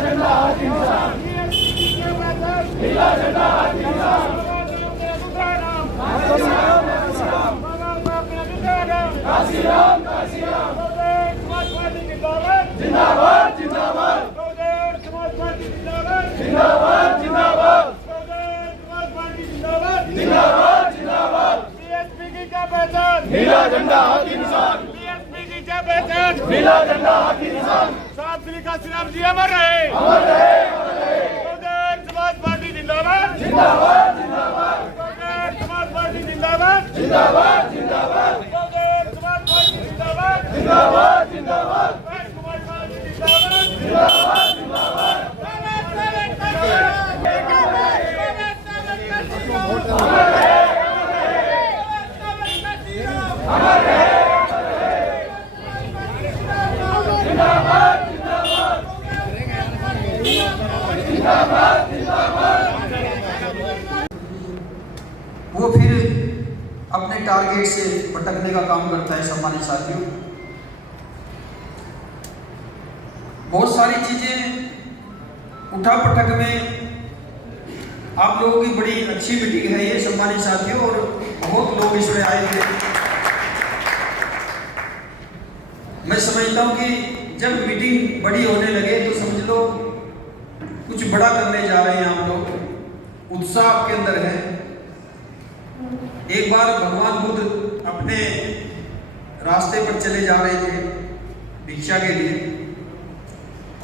झंडा हाथ इंसान, नीला झंडा हाथ इंसान, काशी राम जिंदाबाद जिंदाबाद, जिंदाबाद जिंदाबाद, जिंदाबाद जिंदाबाद। बीएसपी की क्या पहचान? नीला झंडा हाथ इंसान, बीएसपी की क्या पहचान? नीला झंडा हाथ इंसान। सात श्री काशीराम जी अमर रहे, अमर रहे अमर रहे। बहुजन समाज पार्टी जिंदाबाद, जिंदाबाद जिंदाबाद, बहुजन समाज पार्टी जिंदाबाद, जिंदाबाद जिंदाबाद, बहुजन समाज पार्टी जिंदाबाद, जिंदाबाद जिंदाबाद, राजकुमार पार्टी जिंदाबाद, जिंदाबाद जिंदाबाद। वो फिर अपने टारगेट से भटकने का काम करता है। सम्मानित साथियों, बहुत सारी चीजें उठा पटक में आप लोगों की बड़ी अच्छी मीटिंग है ये सम्मानित साथियों, और बहुत लोग इसमें आए थे। मैं समझता हूं कि जब मीटिंग बड़ी होने लगे तो समझ लो कुछ बड़ा करने जा रहे हैं हम लोग, उत्साह आपके अंदर है। एक बार भगवान बुद्ध अपने रास्ते पर चले जा रहे थे भिक्षा के लिए,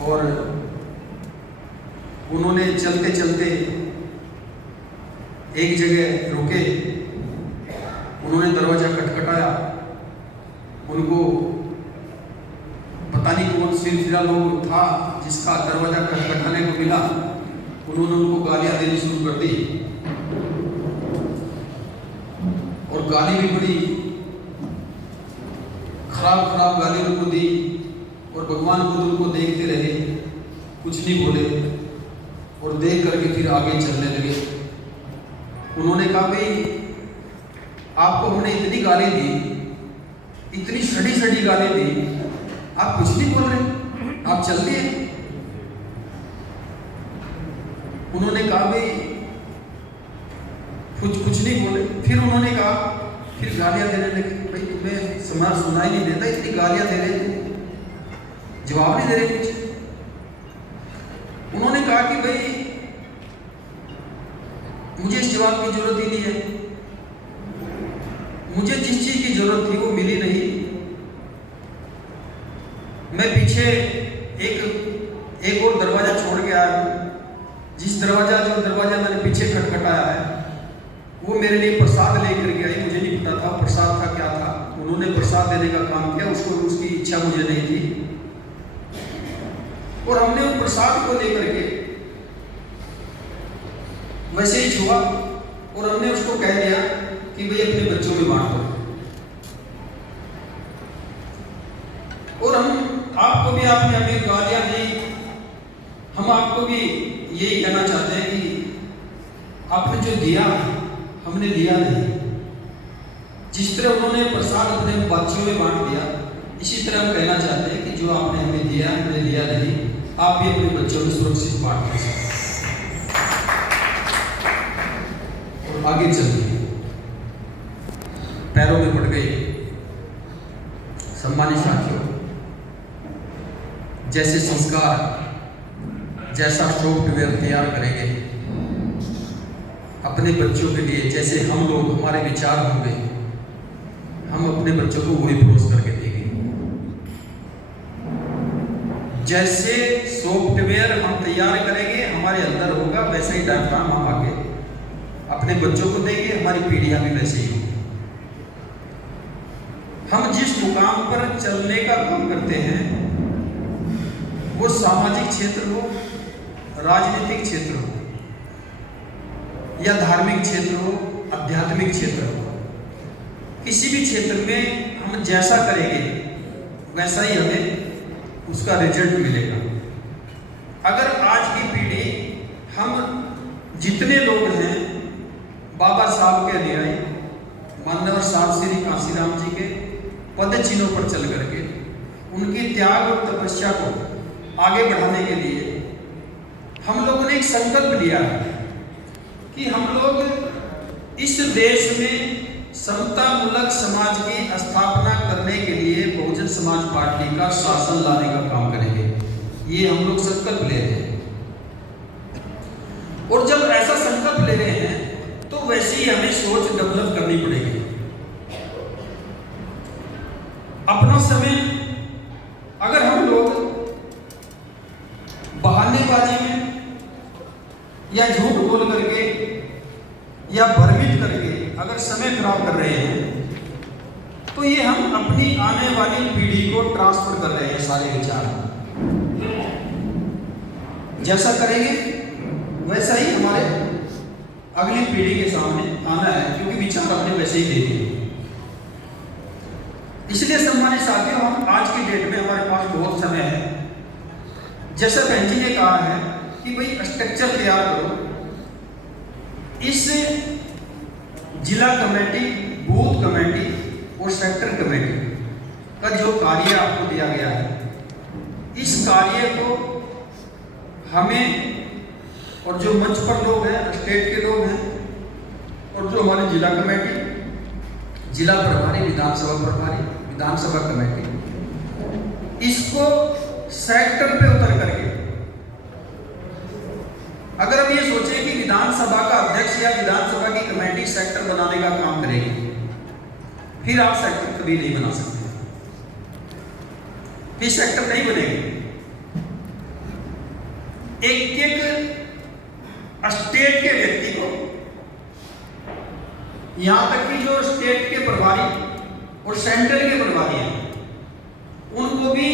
और उन्होंने चलते चलते एक जगह रुके, उन्होंने दरवाजा खटखटाया। उनको पता नहीं कौन सिलसिला लोग था जिसका दरवाजा खटखटाने को मिला, उन्होंने उनको गालियां देनी शुरू कर दी, और गाली भी बड़ी खराब खराब गाली उनको दी। और भगवान बुद्ध उनको देखते रहे, कुछ नहीं बोले, और देख करके फिर आगे चलने लगे। उन्होंने कहा, भाई आपको हमने इतनी गाली दी, इतनी सड़ी सड़ी गाली दी, आप कुछ नहीं बोल रहे, आप चल दिए। उन्होंने कहा, भाई कुछ नहीं बोले। फिर उन्होंने कहा, फिर गालियां देने लगे, भाई तुम्हें सुनाई नहीं देता, इतनी गालियां दे रहे थे, जवाब नहीं दे रहे कुछ। उन्होंने कहा कि भाई मुझे इस जवाब की जरूरत ही नहीं है, मुझे जिस चीज की जरूरत थी वो मिली नहीं। मैं पीछे एक और दरवाजा छोड़ के आया हूं, जो दरवाजा मैंने पीछे खटखटाया है वो मेरे लिए प्रसाद लेकर के आई। मुझे नहीं पता था प्रसाद था क्या था, उन्होंने प्रसाद देने का काम किया, उसकी इच्छा मुझे नहीं थी। और हमने उस प्रसाद को लेकर के वैसे ही छुआ, और हमने उसको कह दिया कि भाई अपने बच्चों में बांट दो। और हम आपको भी, आपने हमें गालियां दी, हम आपको भी यही कहना चाहते हैं कि आपने जो दिया हमने लिया नहीं। जिस तरह उन्होंने प्रसाद अपने बच्चों में बांट दिया, इसी तरह हम कहना चाहते हैं कि जो आपने हमें दिया हमने लिया नहीं, आप भी अपने बच्चों में सुरक्षित बांट दीजिए और आगे चलिए। पैरों में पड़ गई। सम्मानित साथियों, जैसे संस्कार, जैसा सॉफ्टवेयर तैयार करेंगे अपने बच्चों के लिए, जैसे हम लोग, हमारे विचार होंगे, हम अपने बच्चों को वही परोस करके देंगे। जैसे सॉफ्टवेयर हम तैयार करेंगे हमारे अंदर होगा, वैसे ही डायफ्राम हम आगे अपने बच्चों को देंगे, हमारी पीढ़ियां भी वैसे ही होंगी। हम जिस मुकाम पर चलने का काम करते हैं, वो सामाजिक क्षेत्र हो, राजनीतिक क्षेत्र हो, या धार्मिक क्षेत्र हो, आध्यात्मिक क्षेत्र हो, किसी भी क्षेत्र में हम जैसा करेंगे वैसा ही हमें उसका रिजल्ट मिलेगा। अगर आज की पीढ़ी, हम जितने लोग हैं बाबा साहब के अनुयायी, माननीय साहब श्री काशीराम जी के पद चिन्हों पर चल करके उनकी त्याग और तपस्या को आगे बढ़ाने के लिए हम लोगों ने एक संकल्प लिया कि हम लोग इस देश में समतामूलक समाज की स्थापना करने के लिए बहुजन समाज पार्टी का शासन लाने का काम करेंगे। ये हम लोग संकल्प ले रहे हैं, और जब ऐसा संकल्प ले रहे हैं तो वैसे ही हमें सोच डेवलप करनी पड़ेगी। अपना समय अगर हम लोग बहानेबाजी में या झूठ बोल करके या भ्रमित करके अगर समय खराब कर रहे हैं तो ये हम अपनी आने वाली पीढ़ी को ट्रांसफर कर रहे हैं सारे विचार। जैसा करेंगे वैसा ही हमारे अगली पीढ़ी के सामने आना है, क्योंकि विचार अपने वैसे ही देते हैं। इसलिए सम्मानित साथियों, हम आज की डेट में हमारे पास बहुत समय है। जैसा बहन जी ने कहा है कि भाई स्ट्रक्चर तैयार करो। इस जिला कमेटी, बूथ कमेटी और सेक्टर कमेटी का जो कार्य आपको दिया गया है, इस कार्य को हमें और जो मंच पर लोग हैं, स्टेट के लोग हैं, और जो हमारी जिला कमेटी, जिला प्रभारी, विधानसभा प्रभारी, विधानसभा कमेटी, इसको सेक्टर पे उतर करके अगर हम ये सोचें कि विधानसभा का अध्यक्ष या विधानसभा की कमेटी सेक्टर बनाने का काम करेगी, फिर आप सेक्टर कभी नहीं बना सकते। फिर सेक्टर नहीं बनेगी। एक एक स्टेट के व्यक्ति को, यहां तक कि जो स्टेट के प्रभारी और सेंटर के प्रभारी हैं, उनको भी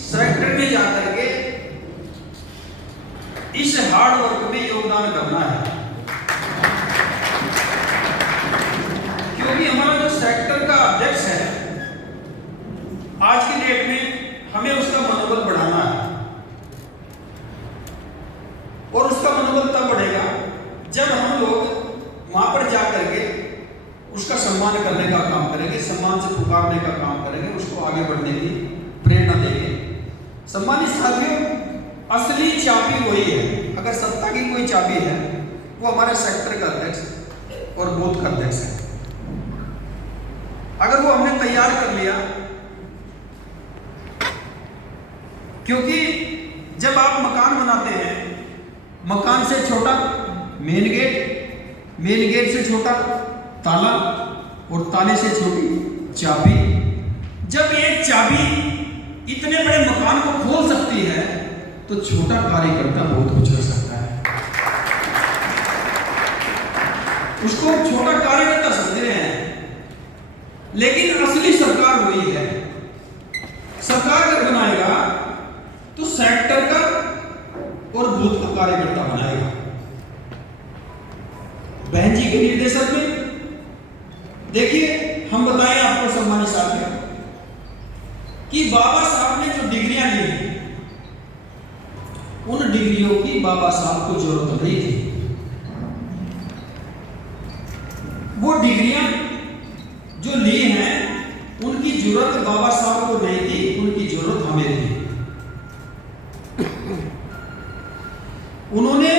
सेक्टर में जाकर के इस हार्ड वर्क में योगदान करना है। क्योंकि हमारा जो सेक्टर का अध्यक्ष है, आज की डेट में हमें उसका मनोबल बढ़ाना है, और उसका मनोबल तब बढ़ेगा जब हम लोग वहां पर जाकर के उसका सम्मान करने का काम करेंगे, सम्मान से पुकारने का काम करेंगे, उसको आगे बढ़ने की प्रेरणा देंगे। सम्मानित साथियों, असली चाबी वही है। अगर सत्ता की कोई चाबी है, वो हमारे सेक्टर का अध्यक्ष और बूथ का अध्यक्ष है। अगर वो हमने तैयार कर लिया, क्योंकि जब आप मकान बनाते हैं, मकान से छोटा मेन गेट, मेन गेट से छोटा ताला, और ताले से छोटी चाबी। जब एक चाबी इतने बड़े मकान को खोल सकती है, तो छोटा कार्यकर्ता बहुत कुछ कर सकता है। उसको छोटा कार्यकर्ता समझ रहे हैं, लेकिन असली सरकार वही है। सरकार अगर बनाएगा तो सेक्टर का और बूथ का कार्यकर्ता बनाएगा। बहन जी के निर्देशन में देखिए, हम बताएं आपको सम्मानित साथियों कि बाबा साहब ने जो डिग्रियां ली, उन डिग्रियों की बाबा साहब को जरूरत नहीं थी। वो डिग्रियां जो ली हैं, उनकी जरूरत बाबा साहब को नहीं थी, उनकी जरूरत हमें थी। उन्होंने,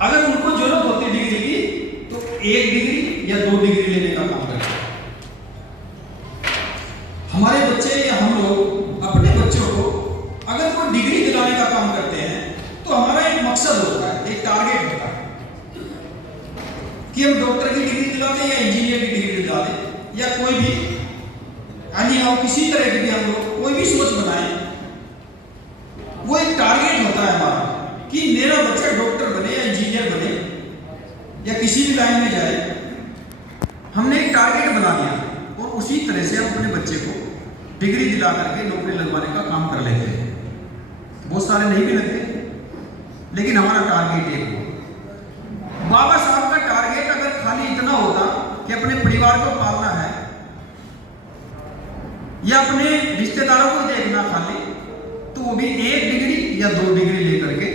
अगर उनको जरूरत होती डिग्री की, तो एक डिग्री या 2 डिग्री लेने का काम करते। हमारे बच्चे या हम लोग अपने बच्चों को अगर कोई डिग्री दिलाने का काम करते हैं, तो हमारा एक मकसद होता है, एक टारगेट होता है कि हम डॉक्टर की डिग्री दिला दें या इंजीनियर की डिग्री दिला दें, या कोई भी अन्य किसी तरह की भी हम लोग कोई भी सोच बनाएं। वो एक टारगेट होता है हमारा कि मेरा बच्चा डॉक्टर बने या इंजीनियर बने या किसी भी लाइन में जाए। हमने एक टारगेट बना लिया, और उसी तरह से हम अपने बच्चे को डिग्री दिला करके नौकरी लगवाने का काम कर लेते हैं। बहुत सारे नहीं भी लगते, लेकिन हमारा टारगेट एक हो। बाबा साहब का टारगेट अगर खाली इतना होता कि अपने परिवार को पालना है या अपने रिश्तेदारों को देखना खाली, तो वो भी 1 डिग्री या 2 डिग्री लेकर के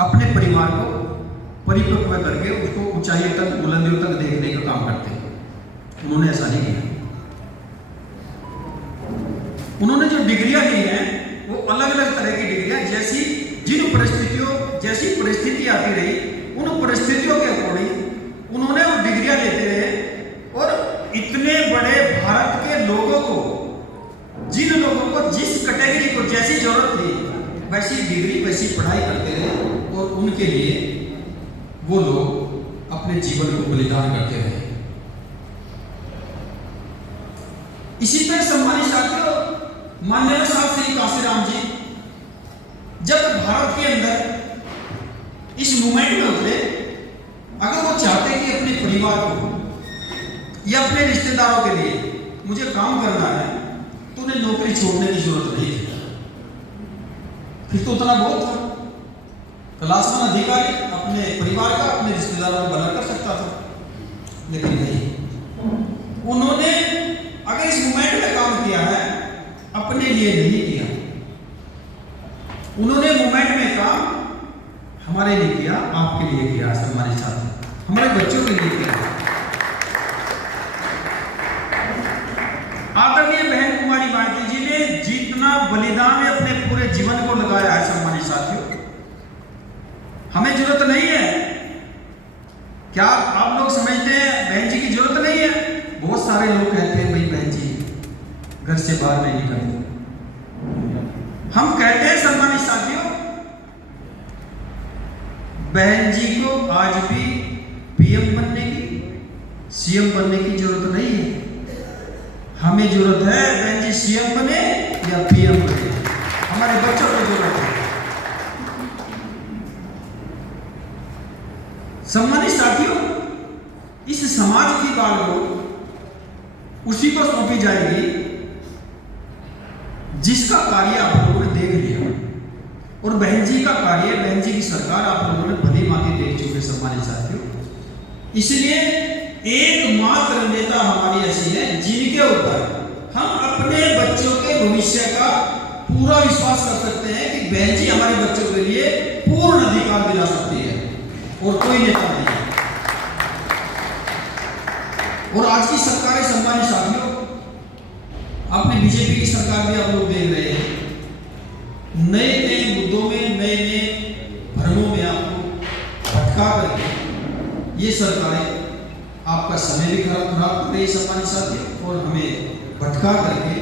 अपने परिवार को परिपक्व करके उसको ऊंचाई तक, बुलंदियों तक देखने का काम करते हैं। उन्होंने ऐसा नहीं किया। उन्होंने जो डिग्रियां ली हैं, वो अलग अलग तरह की डिग्रियां जैसी परिस्थिति आती रही उन परिस्थितियों के अकॉर्डिंग उन्होंने वो डिग्रियां लेते रहे और इतने बड़े भारत के लोगों को, जिन लोगों को जिस कैटेगरी को जैसी जरूरत थी वैसी डिग्री वैसी पढ़ाई करते रहे और उनके लिए वो लोग अपने जीवन को बलिदान करते रहे। इसी तरह सम्मानित साथियों, माननीय साहब श्री काशीराम जी जब भारत के अंदर इस मूवमेंट में उतरे, अगर वो चाहते कि अपने परिवार को या अपने रिश्तेदारों के लिए मुझे काम करना है तो उन्हें नौकरी छोड़ने की जरूरत नहीं थी। फिर तो उतना बहुत था, क्लासमैन अधिकारी अपने परिवार का अपने रिश्तेदारों का भला कर सकता था, लेकिन नहीं, उन्होंने अगर इस मूवमेंट में काम किया है अपने लिए नहीं किया, उन्होंने मूवमेंट में काम हमारे लिए किया, आपके लिए किया, हमारे साथ हमारे बच्चों के लिए किया। आदरणीय बहन कुमारी भारती जी ने जितना बलिदान अपने पूरे जीवन को लगाया है सम्मानित साथियों, हमें जरूरत नहीं है। क्या आप लोग समझते हैं बहन जी की जरूरत नहीं है? बहुत सारे लोग कहते हैं भाई बहन जी घर से बाहर नहीं निकलते। हम कहते हैं सम्मानित साथियों, बहन जी को आज भी पीएम बनने की, सीएम बनने की जरूरत नहीं है। हमें जरूरत है बहन जी सीएम बने या पीएम बने, हमारे बच्चों को जरूरत है। सम्मानित साथियों, इस समाज की बात को उसी को सौंपी जाएगी जिसका कार्य आप लोगों ने देख लिया, और बहन जी का कार्य, बहन जी की सरकार आप लोगों ने भली भांति देख चुके सम्मानित साथियों। इसलिए एकमात्र नेता हमारी ऐसी है जिनके ऊपर हम अपने बच्चों के भविष्य का पूरा विश्वास कर सकते हैं कि बहन जी हमारे बच्चों के लिए पूर्ण अधिकार दिला सकती है, और कोई नेता नहीं है। और आज की सरकार है सम्मानित साथियों, आपने बीजेपी की सरकार भी आप लोग देख रहे हैं, नए नए मुद्दों में, नए नए भ्रमों में आपको भटका करके ये सरकारें आपका समय भी खराब कर रही है सम्मानित साथियों, और हमें भटका करके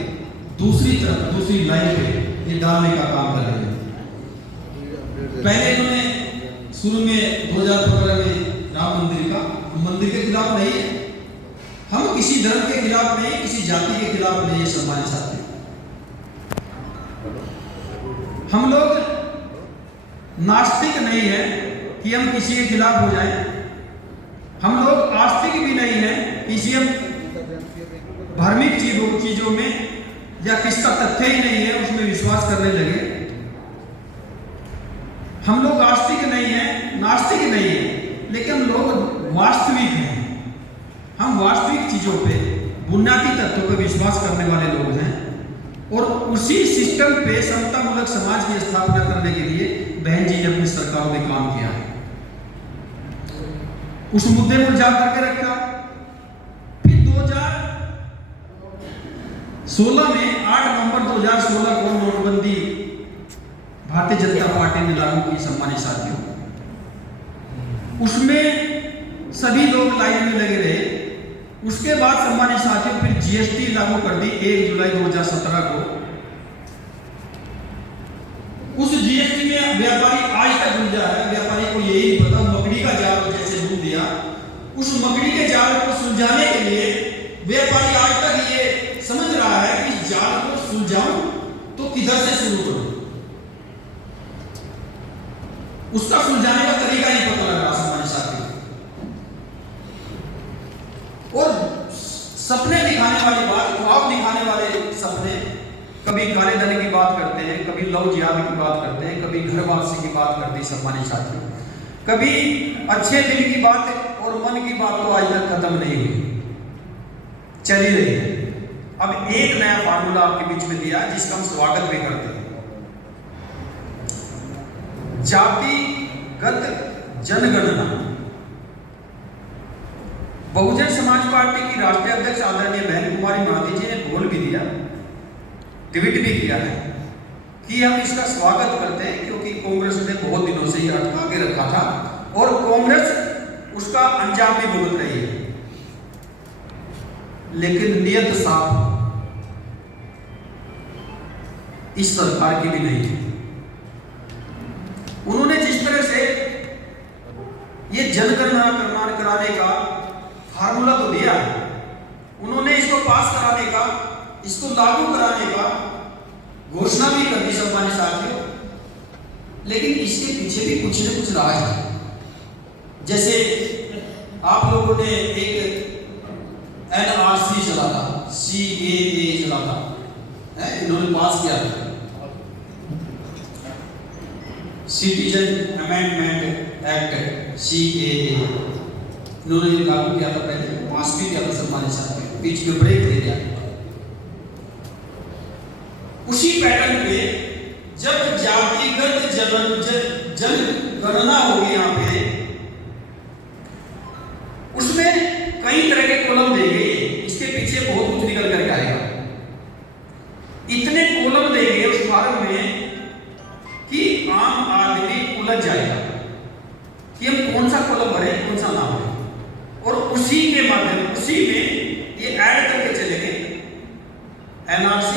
दूसरी तरफ, दूसरी लाइन पे ये डालने का काम कर रहे हैं। पहले इन्होंने शुरू में 2015 में राम मंदिर के खिलाफ नहीं है, हम किसी धर्म के खिलाफ नहीं, किसी जाति के खिलाफ नहीं है सम्मानित साथियों। हम लोग नास्तिक नहीं है कि हम किसी के खिलाफ हो जाएं, हम लोग आस्तिक भी नहीं है किसी हम धार्मिक चीजों में या किसका तथ्य ही नहीं है उसमें विश्वास करने लगे। हम लोग आस्तिक नहीं है, नास्तिक नहीं है, लेकिन हम लोग वास्तविक हैं। हम वास्तविक चीजों पे, बुनियादी तत्वों पे विश्वास करने वाले लोग हैं, और उसी सिस्टम पे समतामूलक समाज की स्थापना करने के लिए बहन जी ने अपनी सरकारों में काम किया है। उस मुद्दे को जाग करके रखा। फिर 2016 में 8 नवंबर 2016 को नोटबंदी भारतीय जनता पार्टी ने लागू की सम्मानित साथियों। उसमें सभी लोग लाइन में लगे रहे। उसके बाद सम्मानित साथियों फिर जीएसटी लागू कर दी 1 जुलाई 2017 को। उस जीएसटी में व्यापारी आज तक उलझा है, व्यापारी को यही नहीं पता, मकड़ी का जाल जैसे बुन दिया, उस मकड़ी के जाल को सुलझाने के लिए व्यापारी आज तक ये समझ रहा है कि इस जाल को सुलझाऊं तो किधर से शुरू करूं, उसका सुलझाने का तरीका नहीं पता लग रहा सम्मानित साथियों। और सपने दिखाने वाली बात, ख्वाब दिखाने वाले सपने, कभी काले धन की बात करते हैं, कभी लव जिहाद की बात करते हैं, कभी घर वापसी की बात करते हैं सम्मानित साथियों, कभी अच्छे दिल की बात और मन की बात तो आज तक खत्म नहीं हुई, चली रही है। अब एक नया फार्मूला आपके बीच में दिया जिसका हम स्वागत भी करते हैं। जातिगत जनगणना। बहुजन समाज पार्टी की राष्ट्रीय अध्यक्ष आदरणीय बहन कुमारी भारती जी ने बोल भी दिया, ट्वीट भी किया है कि हम इसका स्वागत करते हैं, क्योंकि कांग्रेस ने बहुत दिनों से ये अटका के रखा था और कांग्रेस उसका अंजाम भी भुगत रही है। लेकिन नियत साफ इस सरकार की भी नहीं है। उन्होंने जिस तरह से ये जनगणना कराने का फार्मूला तो दिया, उन्होंने इसको पास कराने का, इसको लागू कराने का घोषणा भी कर दी सम्मानित साथियों, लेकिन इसके पीछे भी कुछ न कुछ राज है। जैसे आप लोगों ने एक NRC चला था, CAA चला था, इन्होंने पास किया था, सिटीजन अमेंडमेंट एक्ट CAA, इन्होंने लागू किया था, पहले पास भी किया था सम्मानित साथियों, बीच में ब्रेक ले दिया। उसी पैटर्न पे जब जातिगत जनगणना होगी यहाँ पे, उसमें कई तरह के कॉलम देंगे, इसके पीछे बहुत कुछ निकल करके आएगा। इतने कॉलम देंगे उस फॉर्म में कि आम आदमी उलझ जाएगा कि हम कौन सा कॉलम भरें, कौन सा ना भरें, और उसी के माध्यम, उसी में ये ऐड करके चलेंगे। NRC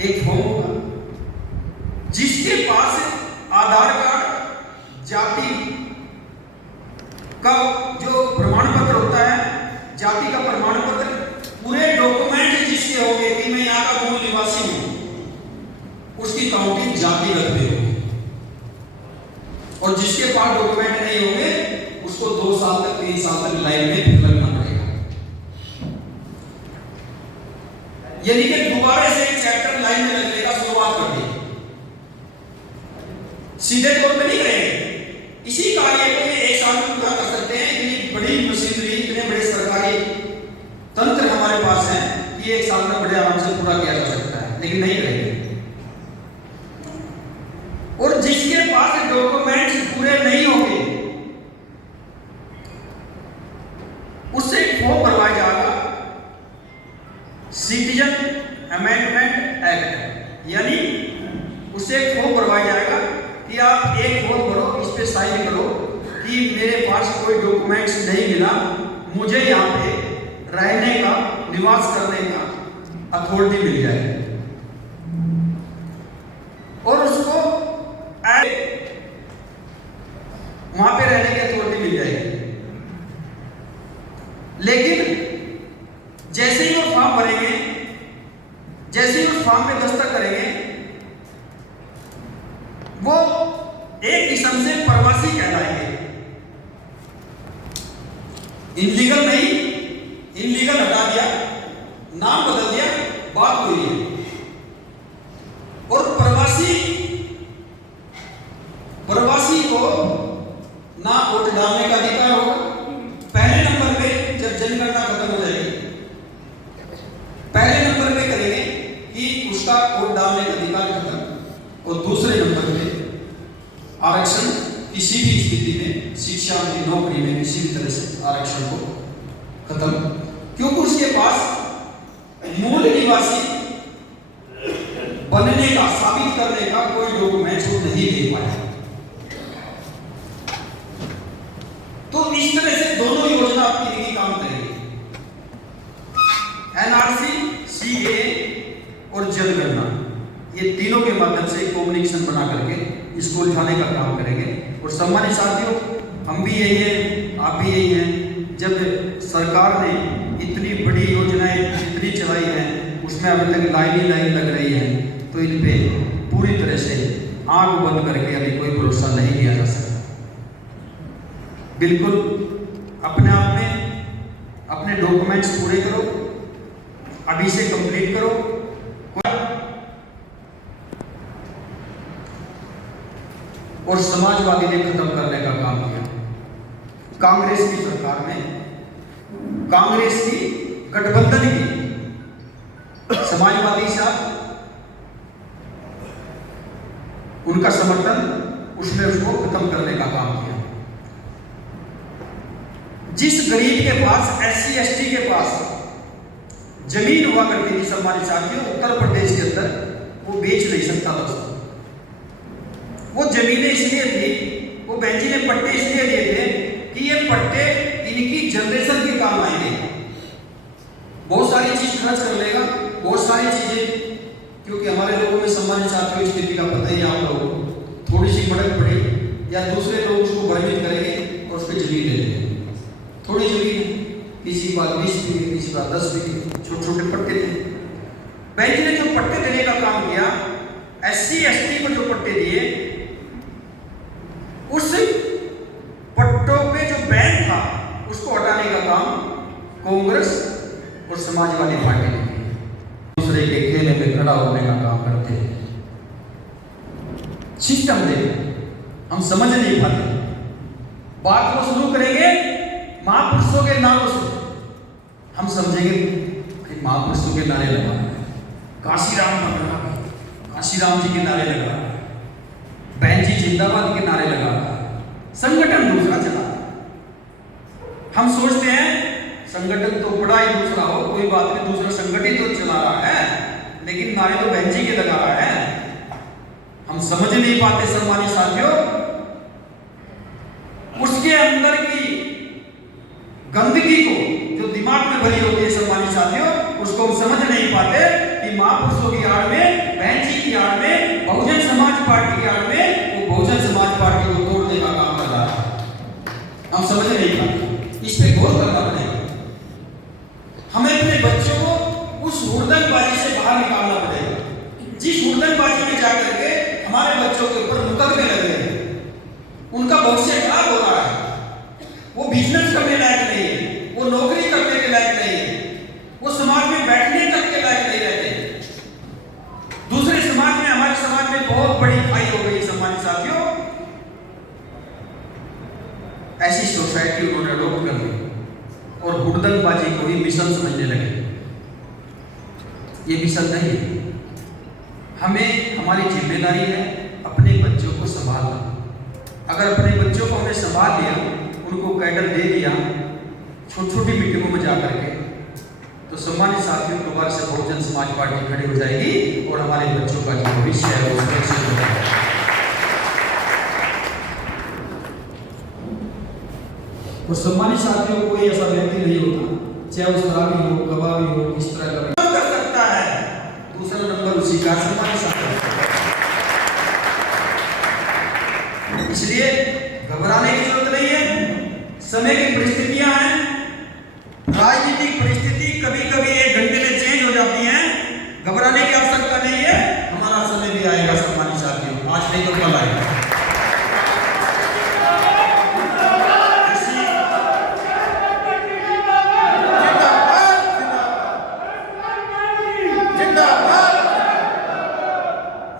एक फॉर्म होगा, जिसके पास आधार कार्ड, जाति का जो प्रमाण पत्र होता है, जाति का प्रमाण पत्र, पूरे डॉक्यूमेंट जिसके होंगे कि मैं यहाँ का मूल निवासी हूं, उसकी काउंटिंग जातिगत में होगी। और जिसके पास डॉक्यूमेंट नहीं होंगे उसको 2 साल तक 3 साल तक लाइन में लगना पड़ेगा। यानी कि दोबारा से एक चैप्टर लाइन में लगने का शुरुआत कर दी, सीधे तौर पे नहीं करेंगे। इसी कार्य को 1 साल में पूरा कर सकते हैं। इतनी बड़ी मशीनरी, इतने बड़े सरकारी तंत्र हमारे पास है कि 1 साल में बड़े आराम से पूरा किया जा सकता है, लेकिन नहीं करेंगे। और जिसके पास डॉक्यूमेंट्स पूरे नहीं होंगे उससे एक फॉर्म भरवाया जाएगा, सिटीजन अमेंडमेंट एक्ट, यानी उससे एक फॉर्म भरवाया जाएगा कि आप एक फॉर्म भरो, इस पे साइन करो कि मेरे पास कोई डॉक्यूमेंट्स नहीं मिला, मुझे यहाँ पे रहने का, निवास करने का अथॉरिटी मिल जाए, और उसको वहां पे रहने की अथॉरिटी मिल जाएगी। लेकिन जैसे ही वो फॉर्म भरेंगे, जैसे ही उस फॉर्म पे दस्तखत करेंगे, वो एक किस्म से प्रवासी कहलाएंगे। इनलीगल नहीं, इनलीगल हटा दिया, नाम बदल दिया, बात हुई है। और प्रवासी को ना वोट डालने का अधिकार होगा। पहले नंबर पे जब जनगणना खत्म हो जाएगी, पहले नंबर पे करेंगे कि उसका वोट डालने का अधिकार खत्म, और दूसरे नंबर पे आरक्षण किसी भी स्थिति में, शिक्षा में, नौकरी में, किसी भी तरह से आरक्षण को खत्म, क्योंकि उसके पास मूल निवासी बनने का, साबित करने का कोई डॉक्यूमेंट वो नहीं दे पाया। तो इस तरह से दोनों योजना आपकी नहीं काम करेगी, NRC, CAA और जनगणना, ये तीनों के माध्यम से कम्युनिकेशन बना करके इसको उठाने का काम करेंगे। और सम्मानित साथियों, हम भी यही हैं, आप भी यही हैं। जब सरकार ने इतनी बड़ी योजनाएं इतनी चलाई हैं, उसमें अभी तक लाइन ही लाइन लग रही है, तो इन पे पूरी तरह से आंख बंद करके अभी कोई भरोसा नहीं किया जा सकता। बिल्कुल अपने आप में अपने डॉक्यूमेंट्स पूरे करो, अभी से कंप्लीट करो। और समाजवादी ने खत्म करने का काम किया। कांग्रेस की सरकार में, कांग्रेस की गठबंधन की समाजवादी साथ उनका समर्थन, उसने उसको खत्म करने का काम किया। जिस गरीब के पास, SC ST के पास जमीन हुआ करती थी सम्मानित साथियों, उत्तर प्रदेश के अंदर, वो वो बेच नहीं सकता था उसको। वो जमीनें इसलिए थी, वो बहन जी ने पट्टे इसलिए दिए थे कि ये पट्टे इनकी जनरेशन के काम आएंगे। बहुत सारी चीज खर्च कर लेगा, बहुत सारी चीजें, क्योंकि हमारे लोगों में सम्मानित साथियों स्थिति का पता ही आप लोगों को, थोड़ी सी बढ़त पड़ी या दूसरे लोग उसको भ्रमित करेंगे और उस पर जमीन ले लेंगे। थोड़ी जमीन, किसी बात 20 बीघे, किसी बात 10 बीघे, छोटे छोटे पट्टे थे। बैंक ने जो पट्टे देने का काम किया, SC ST को जो पट्टे दिए, उस पट्टों पे जो बैंक था उसको हटाने का काम कांग्रेस और समाजवादी पार्टी ने किया। दूसरे के खेमे में खड़ा होने का काम करते हैं। सिस्टम देखो, हम समझ नहीं पाते। बात को शुरू करेंगे महापुरुषों के नारों से, हम समझेंगे महापुरुषों के नारे लगा, काशीराम बन रहा है, काशीराम जी के नारे लगा, बहन जी जिंदाबाद के नारे लगा, संगठन दूसरा चला। हम सोचते हैं संगठन तो बड़ा ही दूसरा हो, कोई बात नहीं, दूसरा संगठन तो चला रहा है, लेकिन नारे तो बहन जी के लगा रहा है। हम समझ नहीं पाते सम्मानित साथियों, उसके अंदर की गंदगी को जो दिमाग में भरी होती है सम्मानित साथियों, उसको हम समझ नहीं पाते कि महापुरुषों की आड़ में, बहन जी की आड़ में, बहुजन समाज पार्टी की आड़ में वो बहुजन समाज पार्टी को तोड़ने का काम कर रहा है। हम समझ नहीं पाते, इस पे गौर करना पड़ेगा। हमें अपने बच्चों को उस हुड़दंगबाजी से बाहर निकालना पड़ेगा, जिस हुड़दंगबाजी में जाकर के हमारे बच्चों के ऊपर मुकदमे लग रहे हैं, उनका भविष्य खराब हो रहा है। वो बिजनेस करने लायक नहीं है, वो नौकरी करने के लायक नहीं है, वो समाज में बैठने तक के लायक नहीं रहते। दूसरे समाज में, हमारे समाज में बहुत बड़ी खाई हो गई सम्मानित साथियों। ऐसी सोसाइटी उन्होंने अडॉप्ट कर ली और हुड़दंगबाजी को ही मिशन समझने लगे। ये मिशन नहीं है। हमें, हमारी जिम्मेदारी है अपने बच्चों को संभालना। अगर अपने बच्चों को हमने संभाल लिया, उनको कैडर दे दिया छोटी छोटी मीटिंगों में जाकर के, तो सम्मानित साथियों दोबारा से बहुजन समाज पार्टी खड़ी हो जाएगी और हमारे बच्चों का जो भविष्य है वो सुरक्षित हो जाएगा। और सम्मानित साथियों कोई ऐसा व्यक्ति नहीं होता, चाहे वो शराबी हो, कबाबी हो, इस तरह का कर सकता है। दूसरा नंबर उसी का सम्मानित साथियों। इसलिए घबराने की जरूरत नहीं है। समय की परिस्थितियां हैं, राजनीतिक परिस्थिति कभी कभी 1 घंटे में चेंज हो जाती है। घबराने की आवश्यकता नहीं है, हमारा समय भी आएगा सम्मानित साथियों, आज नहीं तो कल आएगा।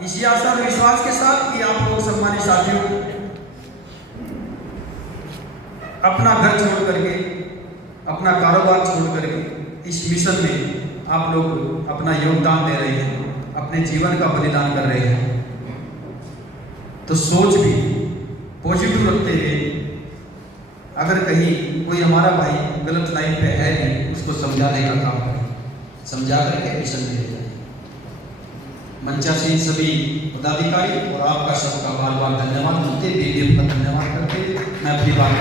इसी आशा और विश्वास के साथ कि आप लोग सम्मानित साथियों अपना घर छोड़ करके, अपना कारोबार छोड़ करके इस मिशन में आप लोग अपना योगदान दे रहे हैं, अपने जीवन का बलिदान कर रहे हैं। तो सोच भी पॉजिटिव रखते हुए, अगर कहीं कोई हमारा भाई गलत लाइन पे है नहीं, उसको समझाने का काम करें, समझा करके मिशन दे दें। मंचासीन सभी पदाधिकारी और आपका सबका बार बार धन्यवाद, मुझे भी धन्यवाद करके मैं अपनी बात